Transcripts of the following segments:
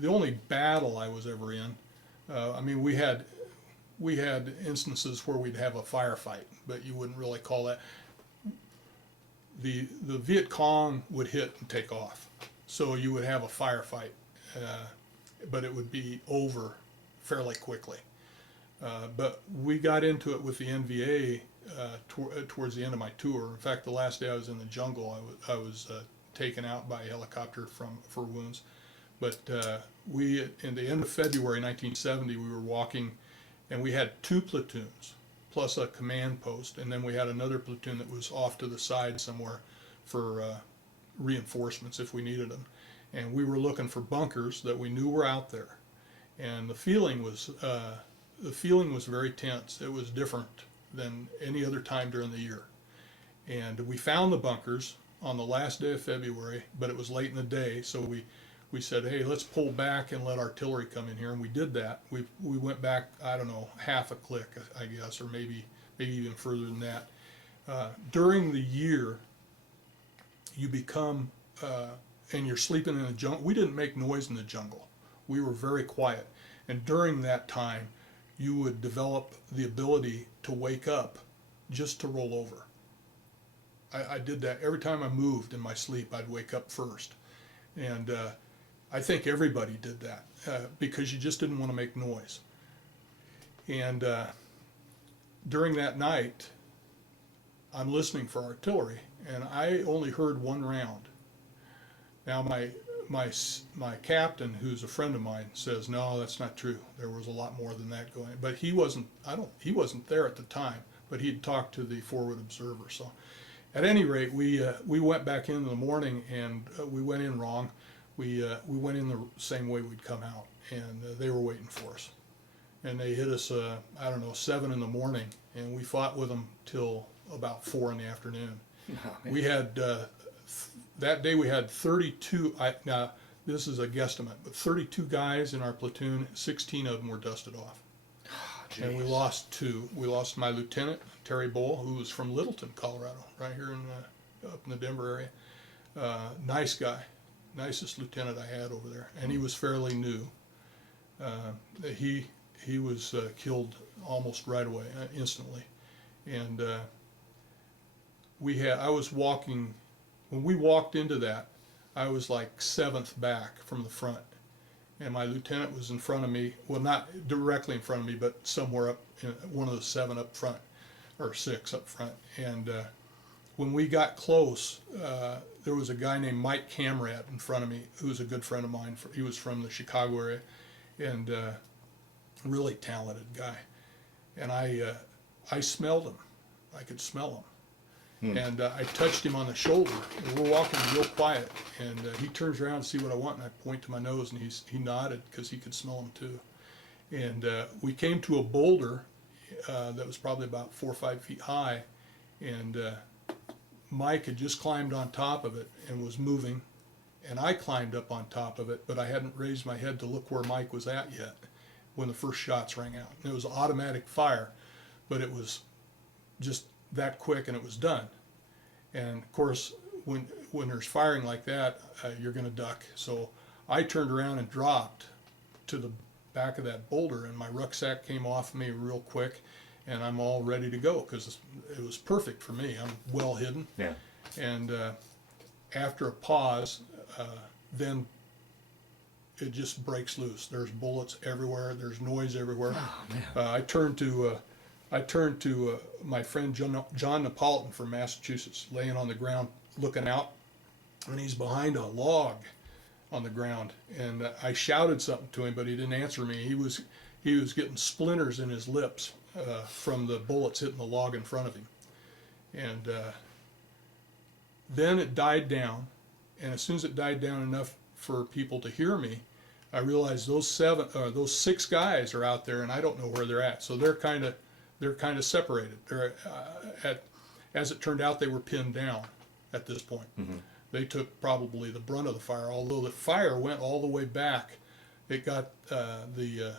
the only battle I was ever in, I mean, we had instances where we'd have a firefight, but you wouldn't really call that. The Viet Cong would hit and take off, so you would have a firefight, but it would be over fairly quickly. But we got into it with the NVA towards the end of my tour. In fact, the last day I was in the jungle, I was taken out by a helicopter for wounds. But we, in the end of February 1970, we were walking, and we had 2 platoons plus a command post, and then we had another platoon that was off to the side somewhere for reinforcements if we needed them. And we were looking for bunkers that we knew were out there, and the feeling was very tense. It was different than any other time during the year. And we found the bunkers on the last day of February, but it was late in the day, so we said, hey, let's pull back and let artillery come in here, and we did that. We went back, I don't know, half a click, I guess, or maybe even further than that. During the year, you become, and you're sleeping in the jungle. We didn't make noise in the jungle. We were very quiet. And during that time, you would develop the ability to wake up just to roll over. I did that every time I moved in my sleep. I'd wake up first, and I think everybody did that because you just didn't want to make noise. And during that night, I'm listening for artillery, and I only heard 1 round. Now my captain, who's a friend of mine, says, no, that's not true. There was a lot more than that going. But he wasn't there at the time, but he'd talked to the forward observer. So at any rate, we went back in the morning, and we went in wrong. We went in the same way we'd come out, and they were waiting for us. And they hit us, I don't know, 7 in the morning, and we fought with them till about 4 in the afternoon. Oh, we had, that day we had 32, now this is a guesstimate, but 32 guys in our platoon, 16 of them were dusted off. Oh, and we lost 2. We lost my lieutenant, Terry Bull, who was from Littleton, Colorado, right here up in the Denver area. Nice guy. Nicest lieutenant I had over there, and he was fairly new. He was killed almost right away, instantly. And I was walking, when we walked into that, I was like 7th back from the front, and my lieutenant was in front of me, well, not directly in front of me, but somewhere up, one of the 7 up front, or 6 up front. And when we got close, there was a guy named Mike Camrat in front of me, who was a good friend of mine. He was from the Chicago area, and really talented guy. And I smelled him. I could smell him. And I touched him on the shoulder, and we're walking real quiet, and he turns around to see what I want, and I point to my nose, and he nodded because he could smell him too. And we came to a boulder that was probably about 4 or 5 feet high, and Mike had just climbed on top of it and was moving, and I climbed up on top of it, but I hadn't raised my head to look where Mike was at yet when the first shots rang out. And it was automatic fire, but it was just that quick, and it was done. And of course, when there's firing like that, you're going to duck. So I turned around and dropped to the back of that boulder, and my rucksack came off me real quick, and I'm all ready to go because it was perfect for me. I'm well hidden. Yeah. And after a pause, then it just breaks loose. There's bullets everywhere. There's noise everywhere. Oh, man. I turned to my friend John Napolitan from Massachusetts, laying on the ground looking out, and he's behind a log on the ground. And I shouted something to him, but he didn't answer me. He was getting splinters in his lips from the bullets hitting the log in front of him. And then it died down, and as soon as it died down enough for people to hear me, I realized those 6 guys are out there, and I don't know where they're at. So they're kind of separated. As it turned out, they were pinned down at this point. Mm-hmm. They took probably the brunt of the fire, although the fire went all the way back. It got the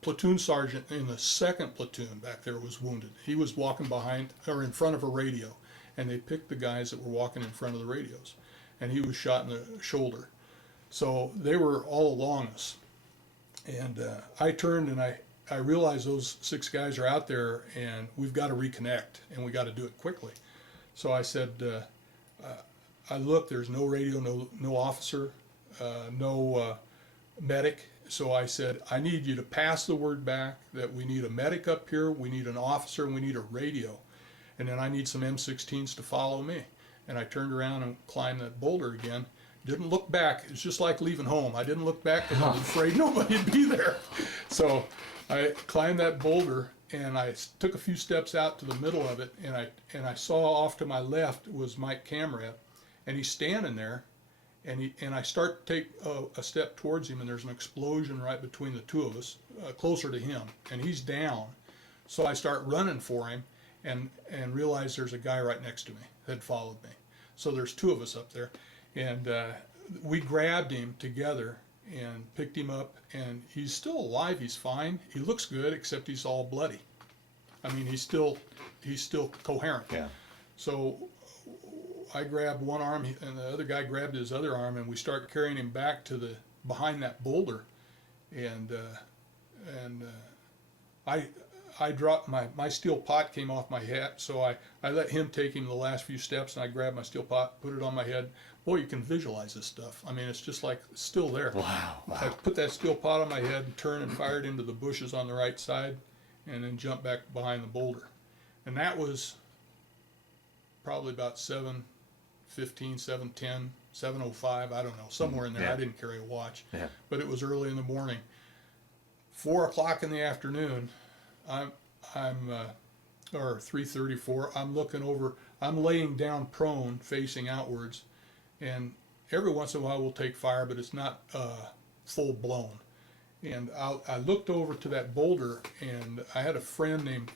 platoon sergeant in the 2nd platoon back there was wounded. He was walking behind or in front of a radio, and they picked the guys that were walking in front of the radios, and he was shot in the shoulder. So they were all along us. And I turned and I realized those 6 guys are out there and we've got to reconnect and we got to do it quickly. So I said, I looked, there's no radio, no officer, no medic. So I said, I need you to pass the word back that we need a medic up here, we need an officer, and we need a radio. And then I need some M16s to follow me. And I turned around and climbed that boulder again. Didn't look back. It's just like leaving home. I didn't look back because I was afraid nobody'd be there. So I climbed that boulder and I took a few steps out to the middle of it, and I saw off to my left was Mike Camrett, and he's standing there, and I start to take a step towards him, and there's an explosion right between the two of us, closer to him, and he's down. So I start running for him, and realize there's a guy right next to me that followed me. So there's 2 of us up there, and we grabbed him together and picked him up, and he's still alive, he's fine. He looks good, except he's all bloody. I mean, he's still coherent. Yeah. So I grabbed one arm, and the other guy grabbed his other arm, and we start carrying him back to behind that boulder, and I dropped my steel pot came off my hat, so I let him take him the last few steps, and I grabbed my steel pot, put it on my head. Boy, you can visualize this stuff. I mean, it's just like it's still there. Wow. I put that steel pot on my head and turned and fired into the bushes on the right side, and then jumped back behind the boulder. And that was probably about 7:15, 7:10, 7:05, I don't know, somewhere in there. Yeah. I didn't carry a watch, Yeah. but it was early in the morning. 4 o'clock in the afternoon, or 3:34, I'm looking over, I'm laying down prone, facing outwards, and every once in a while we'll take fire, but it's not full blown. And I looked over to that boulder, and I had a friend named,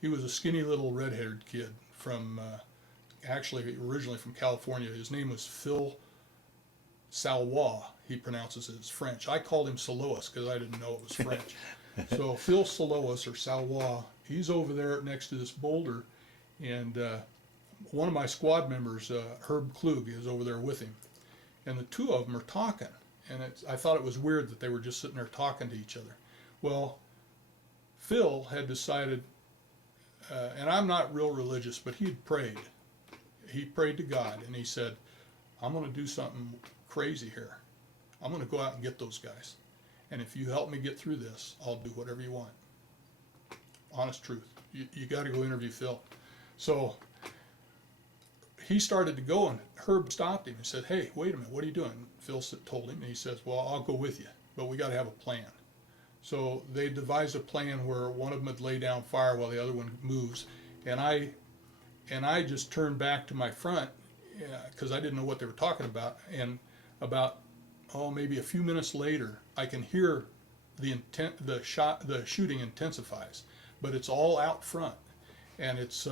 he was a skinny little red-haired kid from, actually originally from California. His name was Phil Salois, he pronounces it as French. I called him Salois because I didn't know it was French. So Phil Salois, or Salois, he's over there next to this boulder, and one of my squad members, Herb Klug, is over there with him. And the 2 of them are talking, and I thought it was weird that they were just sitting there talking to each other. Well, Phil had decided, and I'm not real religious, but he had prayed. He prayed to God, and he said, I'm going to do something crazy here. I'm going to go out and get those guys. And if you help me get through this, I'll do whatever you want. Honest truth. You got to go interview Phil. So he started to go, and Herb stopped him and said, hey, wait a minute, what are you doing? Phil told him, and he says, well, I'll go with you, but we got to have a plan. So they devised a plan where one of them would lay down fire while the other one moves. And I just turned back to my front because I didn't know what they were talking about. And about, maybe a few minutes later, I can hear the shooting intensifies, but it's all out front. And it's,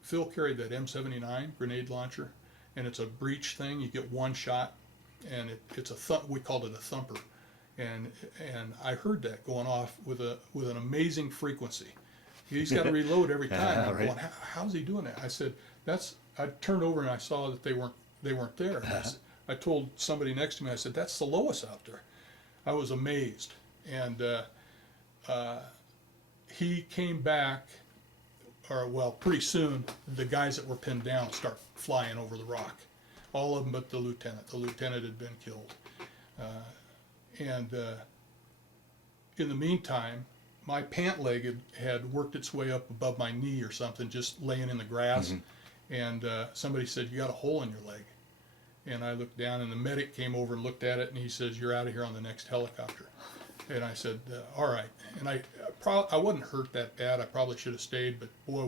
Phil carried that M79 grenade launcher, and it's a breech thing. You get one shot, and it's we called it a thumper. And I heard that going off with an amazing frequency. He's got to reload every time. I'm going, how's he doing that? I said, I turned over and I saw that they weren't there. I told somebody next to me, I said, that's the Lois out there. I was amazed. And he came back, pretty soon, the guys that were pinned down start flying over the rock. All of them but the lieutenant. The lieutenant had been killed. In the meantime, my pant leg had worked its way up above my knee or something, just laying in the grass. Mm-hmm. And somebody said, you got a hole in your leg. And I looked down, and the medic came over and looked at it, and he says, you're out of here on the next helicopter. And I said, all right. And I wasn't hurt that bad. I probably should have stayed, but boy,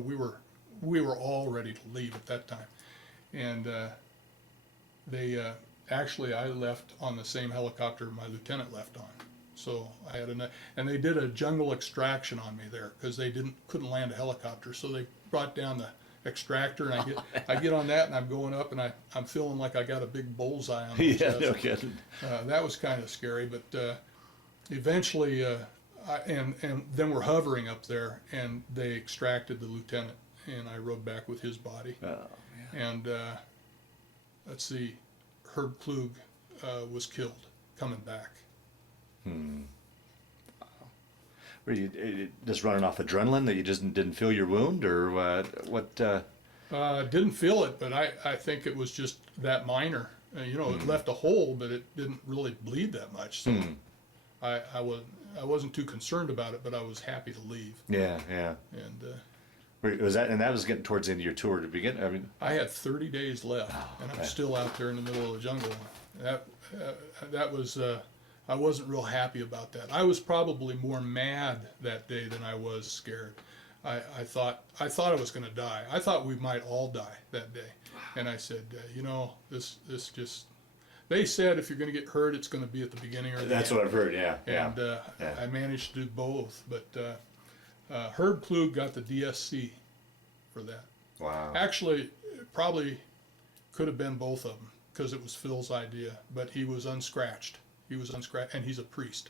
we were all ready to leave at that time. And I left on the same helicopter my lieutenant left on. So I had and they did a jungle extraction on me there because they couldn't land a helicopter. So they brought down the extractor, and I get on that, and I'm going up, and I'm feeling like I got a big bullseye on my chest. No kidding. That was kind of scary, but eventually, and then we're hovering up there, and they extracted the lieutenant, and I rode back with his body. Oh, man. And let's see, Herb Klug was killed coming back. Were you just running off adrenaline that you just didn't feel your wound, or what? Didn't feel it, but I think it was just that minor. It left a hole, but it didn't really bleed that much. So I wasn't too concerned about it, but I was happy to leave. Yeah. And that was getting towards the end of your tour to begin? I mean, I had 30 days left, and I'm still out there in the middle of the jungle. That was I wasn't real happy about that. I was probably more mad that day than I was scared. I thought I was going to die. I thought we might all die that day. And I said, this just. They said if you're going to get hurt, it's going to be at the beginning or the end. That's what I've heard. Yeah. And I managed to do both, but Herb Klug got the DSC for that. Wow. Actually, it probably could have been both of them because it was Phil's idea, but he was unscratched. And he's a priest.